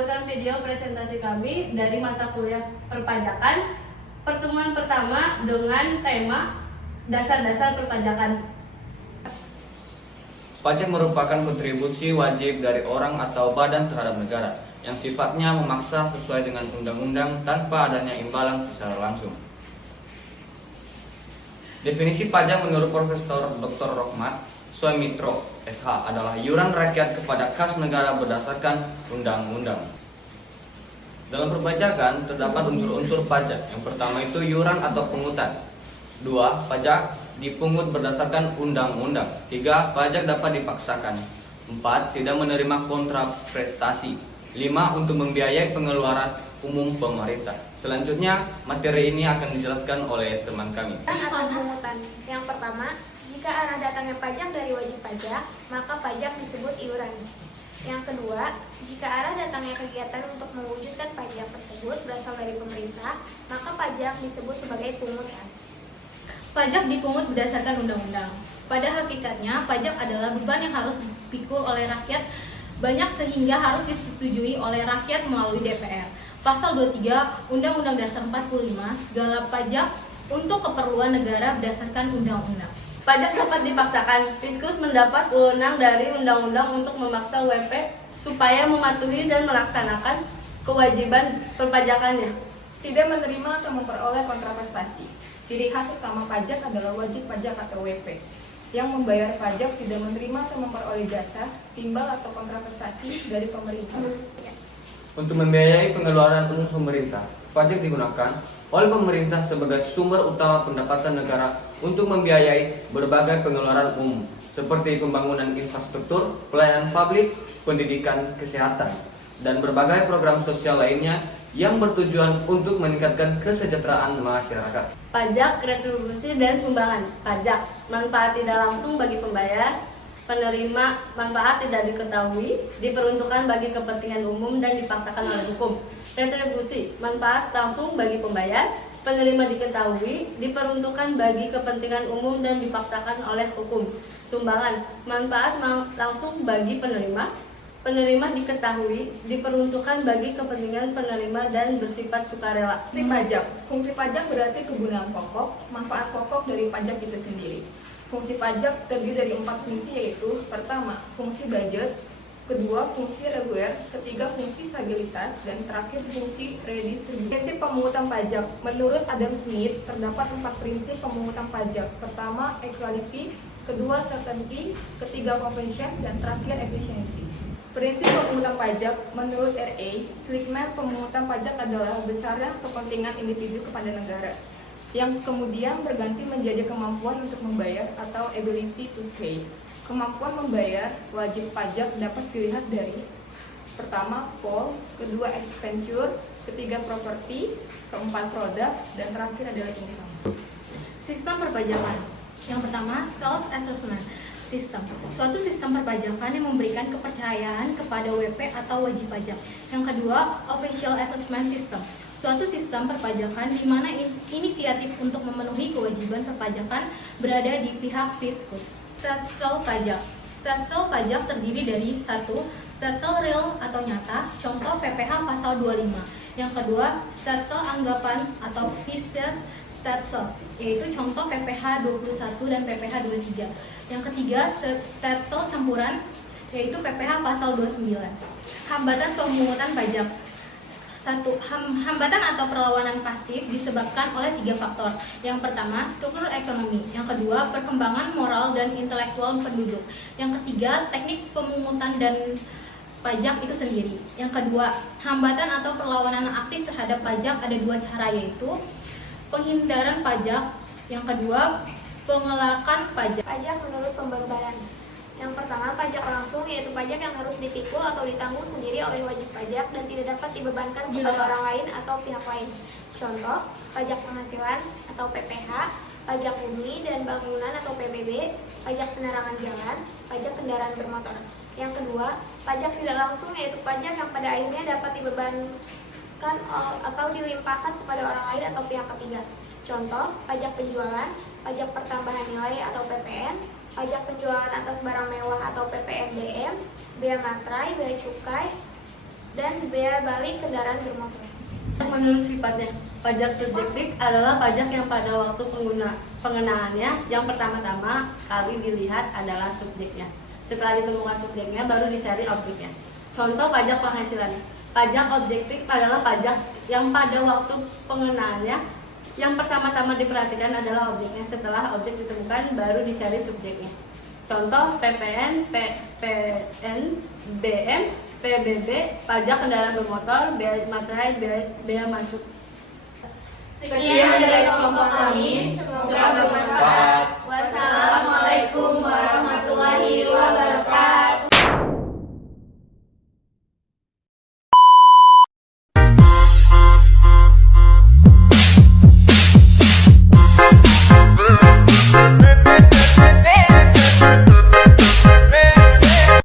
menampilkan video presentasi kami dari mata kuliah perpajakan. Pertemuan pertama dengan tema dasar-dasar perpajakan. Pajak merupakan kontribusi wajib dari orang atau badan terhadap negara yang sifatnya memaksa sesuai dengan undang-undang tanpa adanya imbalan secara langsung. Definisi pajak menurut Profesor Dr. Rohmat Suemitro, SH, adalah iuran rakyat kepada kas negara berdasarkan undang-undang. Dalam perpajakan terdapat unsur-unsur pajak. Yang pertama itu iuran atau pungutan. 2. Pajak dipungut berdasarkan undang-undang. 3. Pajak dapat dipaksakan. 4. Tidak menerima kontraprestasi. 5. Untuk membiayai pengeluaran umum pemerintah. Selanjutnya, materi ini akan dijelaskan oleh teman kami. Atau pungutan. Yang pertama, jika arah datangnya pajak dari wajib pajak, maka pajak disebut iuran. Yang kedua, jika arah datangnya kegiatan untuk mewujudkan pajak tersebut berasal dari pemerintah, maka pajak disebut sebagai pungutan. Pajak dipungut berdasarkan undang-undang. Pada hakikatnya, pajak adalah beban yang harus dipikul oleh rakyat banyak sehingga harus disetujui oleh rakyat melalui DPR. Pasal 23 Undang-Undang Dasar 45, segala pajak untuk keperluan negara berdasarkan undang-undang. Pajak dapat dipaksakan. Fiskus mendapat wewenang dari undang-undang untuk memaksa WP supaya mematuhi dan melaksanakan kewajiban perpajakannya. Tidak menerima atau memperoleh kontraprestasi. Ciri khas utama pajak adalah wajib pajak atau WP. Yang membayar pajak tidak menerima atau memperoleh jasa, timbal atau kontraprestasi dari pemerintah. Untuk membiayai pengeluaran umum pemerintah, pajak digunakan oleh pemerintah sebagai sumber utama pendapatan negara untuk membiayai berbagai pengeluaran umum seperti pembangunan infrastruktur, pelayanan publik, pendidikan, kesehatan, dan berbagai program sosial lainnya yang bertujuan untuk meningkatkan kesejahteraan masyarakat. Pajak, retribusi, dan sumbangan. Pajak, manfaat tidak langsung bagi pembayar, penerima manfaat tidak diketahui, diperuntukkan bagi kepentingan umum dan dipaksakan oleh hukum. Retribusi, manfaat langsung bagi pembayar, penerima diketahui, diperuntukkan bagi kepentingan umum dan dipaksakan oleh hukum. Sumbangan, manfaat langsung bagi penerima, penerima diketahui, diperuntukkan bagi kepentingan penerima dan bersifat sukarela. Fungsi pajak. Fungsi pajak berarti kegunaan pokok, manfaat pokok dari pajak itu sendiri. Fungsi pajak terdiri dari 4 fungsi, yaitu pertama, fungsi budget, kedua, fungsi reguler, ketiga, fungsi stabilitas, dan terakhir, fungsi redistribusi. Prinsip pemungutan pajak. Menurut Adam Smith, terdapat 4 prinsip pemungutan pajak. Pertama, equality, kedua, certainty, ketiga, convention, dan terakhir, efisiensi. Prinsip pemungutan pajak menurut RA, Seligman, pemungutan pajak adalah besarnya kepentingan individu kepada negara, yang kemudian berganti menjadi kemampuan untuk membayar atau ability to pay. Kemampuan membayar wajib pajak dapat dilihat dari pertama, poll, kedua, expenditure, ketiga, property, keempat, produk, dan terakhir adalah income. Sistem perpajakan. Yang pertama, self assessment system. Suatu sistem perpajakan yang memberikan kepercayaan kepada WP atau wajib pajak. Yang kedua, official assessment system. Suatu sistem perpajakan di mana inisiatif untuk memenuhi kewajiban perpajakan berada di pihak fiskus. Stelsel pajak. Stelsel pajak terdiri dari 1. Stelsel real atau nyata, contoh PPh pasal 25. Yang kedua, stelsel anggapan atau Fischer stelsel, yaitu contoh PPh 21 dan PPh 23. Yang ketiga, stelsel campuran, yaitu PPh pasal 29. Hambatan pemungutan pajak. 1. Hambatan atau perlawanan pasif disebabkan oleh 3 faktor. Yang pertama, struktur ekonomi. Yang kedua, perkembangan moral dan intelektual penduduk. Yang ketiga, teknik pemungutan dan pajak itu sendiri. Yang kedua, hambatan atau perlawanan aktif terhadap pajak ada 2 cara, yaitu penghindaran pajak. Yang kedua, pengelakan pajak. Pajak menurut pembebaran. Yang pertama, pajak langsung, yaitu pajak yang harus dipikul atau ditanggung sendiri oleh wajib pajak dan tidak dapat dibebankan kepada orang lain atau pihak lain. Contoh, pajak penghasilan atau PPh, pajak bumi dan bangunan atau PBB, pajak penerangan jalan, pajak kendaraan bermotor. Yang kedua, pajak tidak langsung, yaitu pajak yang pada akhirnya dapat dibebankan atau dilimpahkan kepada orang lain atau pihak ketiga. Contoh, pajak penjualan, pajak pertambahan nilai atau PPN, pajak penjualan atas barang mewah atau PPNBM, bea materai, bea cukai, dan bea balik kendaraan bermotor. Menurut sifatnya, pajak subjektif adalah pajak yang pada waktu pengenaannya yang pertama-tama kali dilihat adalah subjeknya. Setelah ditemukan subjeknya, baru dicari objeknya. Contoh pajak penghasilan. Pajak objektif adalah pajak yang pada waktu pengenaannya yang pertama-tama diperhatikan adalah objeknya. Setelah objek ditemukan, baru dicari subjeknya. Contoh PPN, PPN, BM, PBB, pajak kendaraan bermotor, bea materai, bea masuk. Sekian dari kelompok kami, semoga